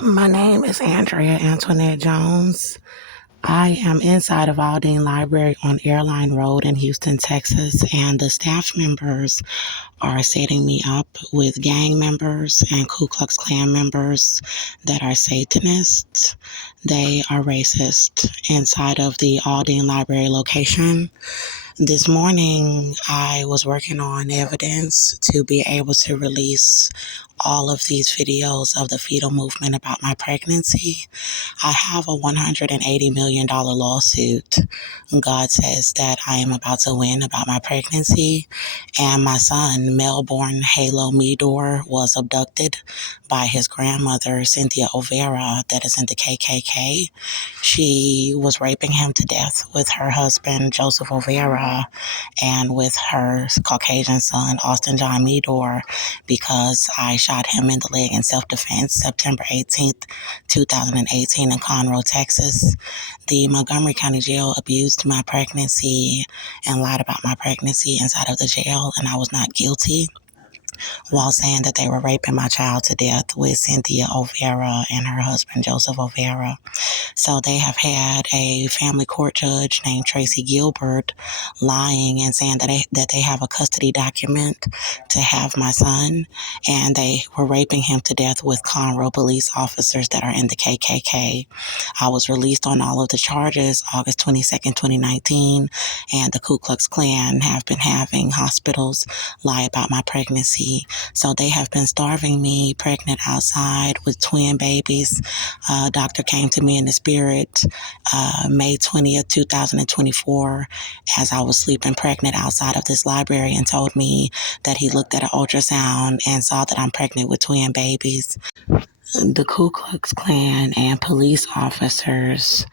My name is Andrea Antoinette Jones. I am inside of Aldine Library on Airline Road in Houston, Texas, and the staff members are setting me up with gang members and Ku Klux Klan members that are Satanists. They are racist inside of the Aldine Library location. This morning, I was working on evidence to be able to release all of these videos of the fetal movement about my pregnancy. I have a $180 million lawsuit. God says that I am about to win about my pregnancy. And my son, Melbourne Halo Meador, was abducted by his grandmother, Cynthia Overa, that is in the KKK. She was raping him to death with her husband, Joseph Overa, and with her Caucasian son, Austin John Meador, because I shot him in the leg in self-defense September 18th, 2018 in Conroe, Texas. The Montgomery County Jail abused my pregnancy and lied about my pregnancy inside of the jail, and I was not guilty, while saying that they were raping my child to death with Cynthia Overa and her husband, Joseph Overa. So they have had a family court judge named Tracy Gilbert lying and saying that they have a custody document to have my son, and they were raping him to death with Conroe police officers that are in the KKK. I was released on all of the charges August 22nd, 2019, and the Ku Klux Klan have been having hospitals lie about my pregnancy. So they have been starving me pregnant outside with twin babies. A doctor came to me in the spirit May 20th, 2024, as I was sleeping pregnant outside of this library, and told me that he looked at an ultrasound and saw that I'm pregnant with twin babies. The Ku Klux Klan and police officers,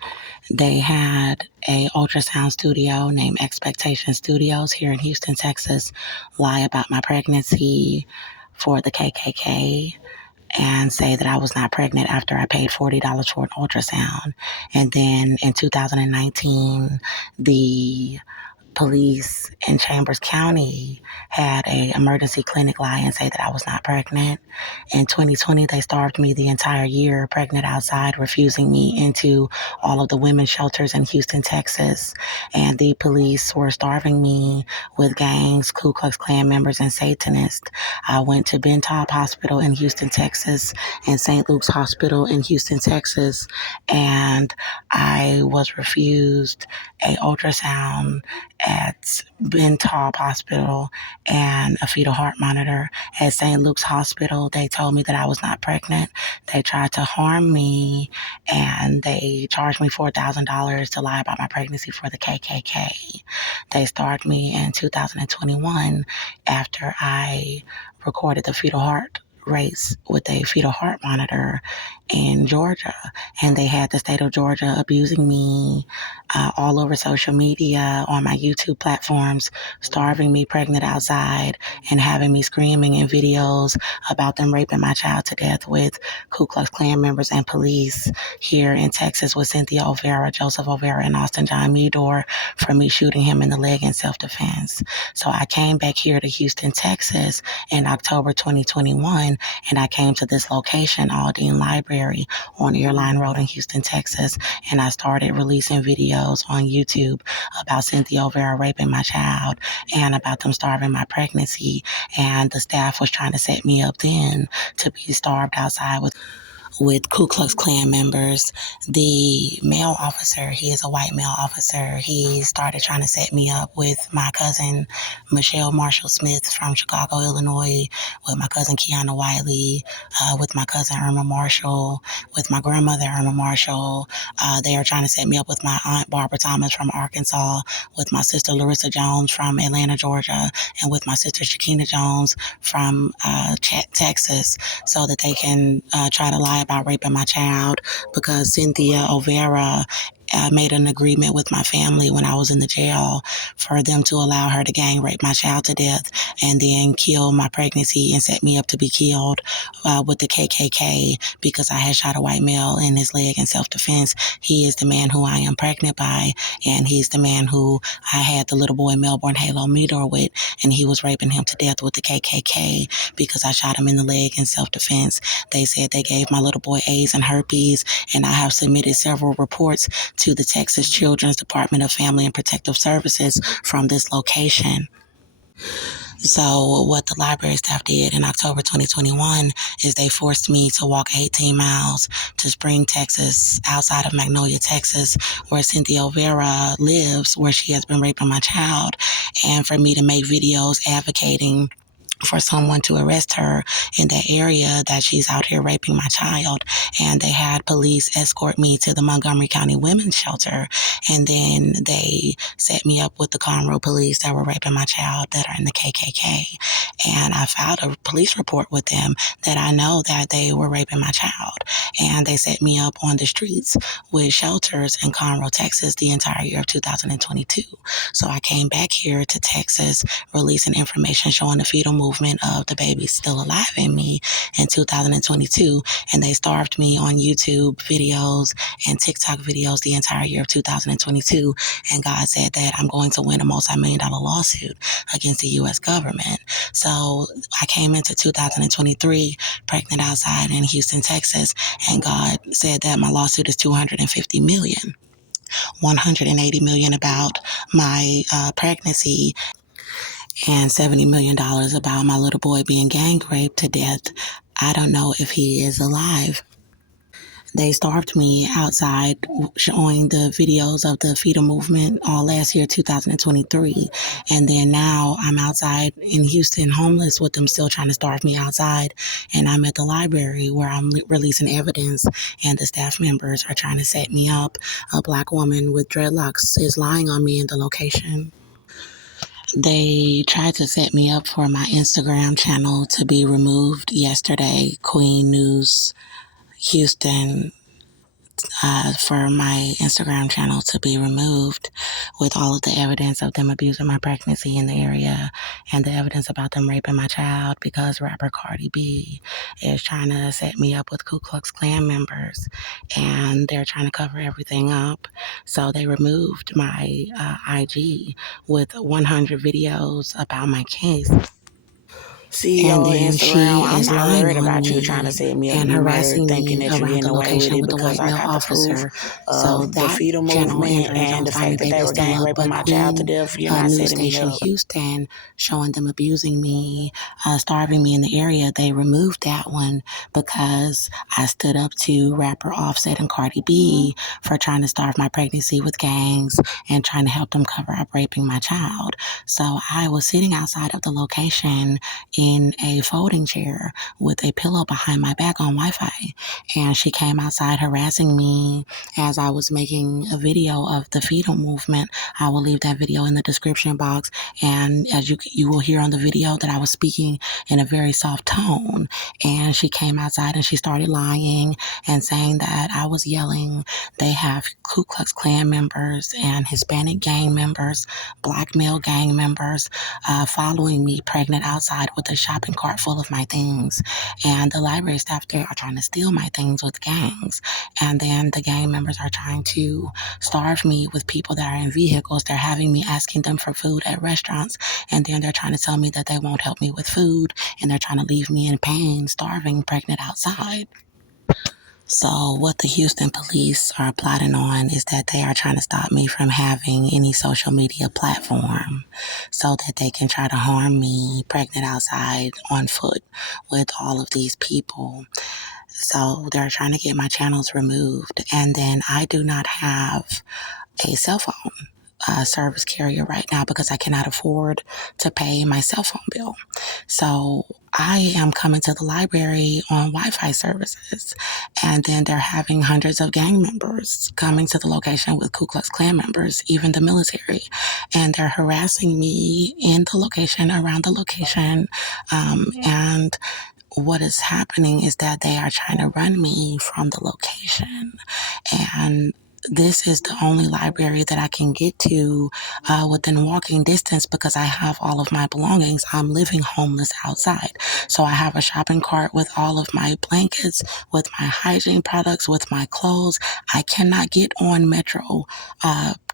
they had a ultrasound studio named Expectation Studios here in Houston, Texas, lie about my pregnancy for the KKK and say that I was not pregnant after I paid $40 for an ultrasound. And then in 2019, the police in Chambers County had a emergency clinic lie and say that I was not pregnant. In 2020, they starved me the entire year, pregnant outside, refusing me into all of the women's shelters in Houston, Texas. And the police were starving me with gangs, Ku Klux Klan members, and Satanists. I went to Bentop Hospital in Houston, Texas, and St. Luke's Hospital in Houston, Texas, and I was refused a ultrasound at Bentop Hospital and a fetal heart monitor at St. Luke's Hospital. They told me that I was not pregnant. They tried to harm me, and they charged me $4,000 to lie about my pregnancy for the KKK. They started me in 2021 after I recorded the fetal heart race with a fetal heart monitor in Georgia, and they had the state of Georgia abusing me all over social media, on my YouTube platforms, starving me pregnant outside and having me screaming in videos about them raping my child to death with Ku Klux Klan members and police here in Texas with Cynthia Overa, Joseph Overa, and Austin John Meador for me shooting him in the leg in self-defense. So I came back here to Houston, Texas in October 2021, and I came to this location, Aldine Library on Airline Road in Houston, Texas, and I started releasing videos on YouTube about Cynthia Overa raping my child and about them starving my pregnancy. And the staff was trying to set me up then to be starved outside with Ku Klux Klan members. The male officer, he is a white male officer, he started trying to set me up with my cousin Michelle Marshall Smith from Chicago, Illinois, with my cousin Kiana Wiley, with my cousin Irma Marshall, with my grandmother Irma Marshall. They are trying to set me up with my aunt Barbara Thomas from Arkansas, with my sister Larissa Jones from Atlanta, Georgia, and with my sister Shakina Jones from Texas, so that they can try to lie about raping my child, because Cynthia Overa made an agreement with my family when I was in the jail for them to allow her to gang rape my child to death and then kill my pregnancy and set me up to be killed with the KKK because I had shot a white male in his leg in self-defense. He is the man who I am pregnant by, and he's the man who I had the little boy Melbourne Halo Meteor with, and he was raping him to death with the KKK because I shot him in the leg in self-defense. They said they gave my little boy AIDS and herpes, and I have submitted several reports to the Texas Children's Department of Family and Protective Services from this location. So what the library staff did in October 2021 is they forced me to walk 18 miles to Spring, Texas, outside of Magnolia, Texas, where Cynthia Vera lives, where she has been raping my child, and for me to make videos advocating for someone to arrest her in that area that she's out here raping my child. And they had police escort me to the Montgomery County Women's Shelter. And then they set me up with the Conroe police that were raping my child that are in the KKK. And I filed a police report with them that I know that they were raping my child. And they set me up on the streets with shelters in Conroe, Texas, the entire year of 2022. So I came back here to Texas, releasing information showing the fetal movement of the baby still alive in me in 2022, and they starved me on YouTube videos and TikTok videos the entire year of 2022, and God said that I'm going to win a multi-million-dollar lawsuit against the U.S. government. So I came into 2023 pregnant outside in Houston, Texas, and God said that my lawsuit is $250 million. $180 million about my pregnancy and $70 million about my little boy being gang raped to death. I don't know if he is alive. They starved me outside showing the videos of the fetal movement all last year, 2023. And then now I'm outside in Houston homeless with them still trying to starve me outside. And I'm at the library where I'm releasing evidence and the staff members are trying to set me up. A black woman with dreadlocks is lying on me in the location. They tried to set me up for my Instagram channel to be removed yesterday. Queen News Houston, for my Instagram channel to be removed with all of the evidence of them abusing my pregnancy in the area and the evidence about them raping my child because rapper Cardi B is trying to set me up with Ku Klux Klan members and they're trying to cover everything up. So they removed my IG with 100 videos about my case. See And your then Instagram. she I'm is not lying worried on about you trying to me set me up to and be murdered, harassing thinking me that you're around getting the away with location it with the because white I male got the proof officer. So of the that fetal channel, movement Andrea and Jones the Finding fact that Baby, they is were still gang up, raping but my child to Queen death. You're not News setting me Station up. Houston showing them abusing me, starving me in the area, they removed that one because I stood up to rapper Offset and Cardi B for trying to starve my pregnancy with gangs and trying to help them cover up raping my child. So I was sitting outside of the location in a folding chair with a pillow behind my back on Wi-Fi. And she came outside harassing me as I was making a video of the fetal movement. I will leave that video in the description box. And as you will hear on the video that I was speaking in a very soft tone. And she came outside and she started lying and saying that I was yelling. They have Ku Klux Klan members and Hispanic gang members, black male gang members following me pregnant outside with a shopping cart full of my things. And the library staff there are trying to steal my things with gangs. And then the gang members are trying to starve me with people that are in vehicles. They're having me asking them for food at restaurants. And then they're trying to tell me that they won't help me with food. And they're trying to leave me in pain, starving, pregnant outside. So what the Houston police are plotting on is that they are trying to stop me from having any social media platform so that they can try to harm me pregnant outside on foot with all of these people. So they're trying to get my channels removed. And then I do not have a cell phone service carrier right now because I cannot afford to pay my cell phone bill. So I am coming to the library on Wi-Fi services, and then they're having hundreds of gang members coming to the location with Ku Klux Klan members, even the military, and they're harassing me in the location, around the location, and what is happening is that they are trying to run me from the location, and this is the only library that I can get to within walking distance because I have all of my belongings. I'm living homeless outside. So I have a shopping cart with all of my blankets, with my hygiene products, with my clothes. I cannot get on metro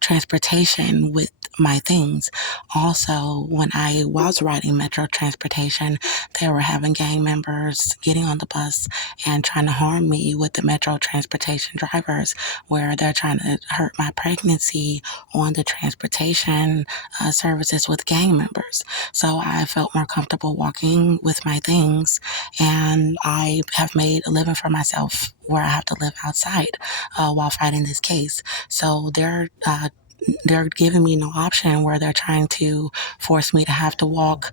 transportation with my things. Also, when I was riding metro transportation, they were having gang members getting on the bus and trying to harm me with the metro transportation drivers, where they're trying to hurt my pregnancy on the transportation services with gang members. So I felt more comfortable walking with my things, and I have made a living for myself where I have to live outside while fighting this case. So they're giving me no option where they're trying to force me to have to walk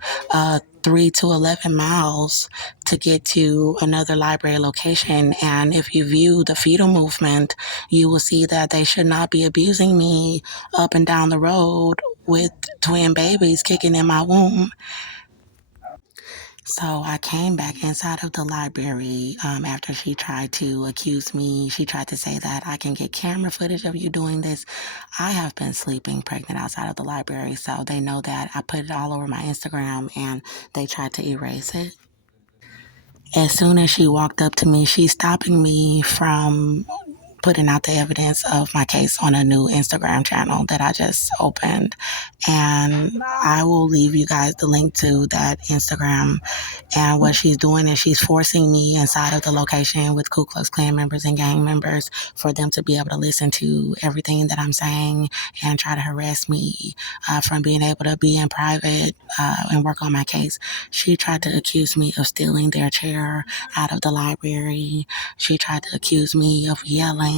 3 to 11 miles to get to another library location. And if you view the fetal movement, you will see that they should not be abusing me up and down the road with twin babies kicking in my womb. So I came back inside of the library after she tried to accuse me. She tried to say that I can get camera footage of you doing this. I have been sleeping pregnant outside of the library, so they know that. I put it all over my Instagram and they tried to erase it. As soon as she walked up to me, she's stopping me from putting out the evidence of my case on a new Instagram channel that I just opened. And I will leave you guys the link to that Instagram. And what she's doing is she's forcing me inside of the location with Ku Klux Klan members and gang members for them to be able to listen to everything that I'm saying and try to harass me from being able to be in private and work on my case. She tried to accuse me of stealing their chair out of the library. She tried to accuse me of yelling.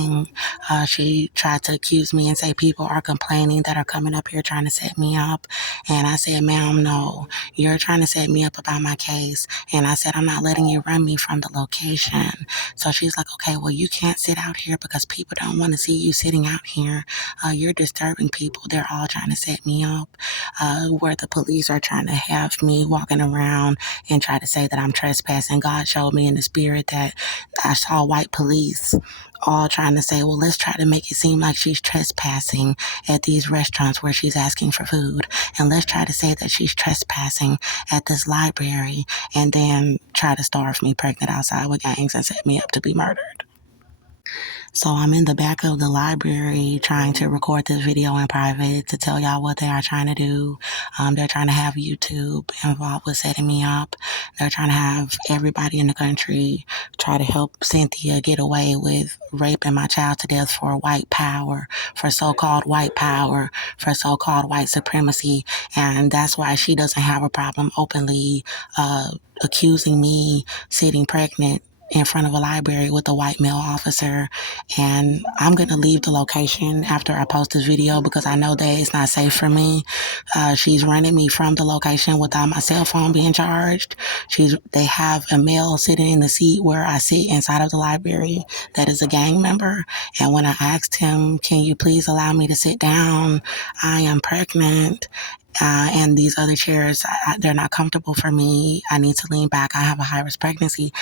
She tried to accuse me and say people are complaining that are coming up here trying to set me up. And I said, ma'am, no, you're trying to set me up about my case. And I said, I'm not letting you run me from the location. So she's like, okay, well, you can't sit out here because people don't want to see you sitting out here. You're disturbing people. They're all trying to set me up. Where the police are trying to have me walking around and try to say that I'm trespassing. God showed me in the spirit that I saw white police all trying to say, well, let's try to make it seem like she's trespassing at these restaurants where she's asking for food. And let's try to say that she's trespassing at this library and then try to starve me pregnant outside with gangs and set me up to be murdered. So I'm in the back of the library trying to record this video in private to tell y'all what they are trying to do. They're trying to have YouTube involved with setting me up. They're trying to have everybody in the country try to help Cynthia get away with raping my child to death for white power, for so-called white power, for so-called white supremacy. And that's why she doesn't have a problem openly accusing me sitting pregnant in front of a library with a white male officer. And I'm going to leave the location after I post this video because I know that it's not safe for me. She's running me from the location without my cell phone being charged. They have a male sitting in the seat where I sit inside of the library that is a gang member. And when I asked him, can you please allow me to sit down? I am pregnant. And these other chairs, they're not comfortable for me. I need to lean back. I have a high risk pregnancy.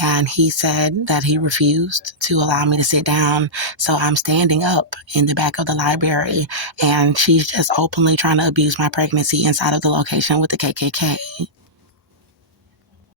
And he said that he refused to allow me to sit down. So I'm standing up in the back of the library, and she's just openly trying to abuse my pregnancy inside of the location with the KKK.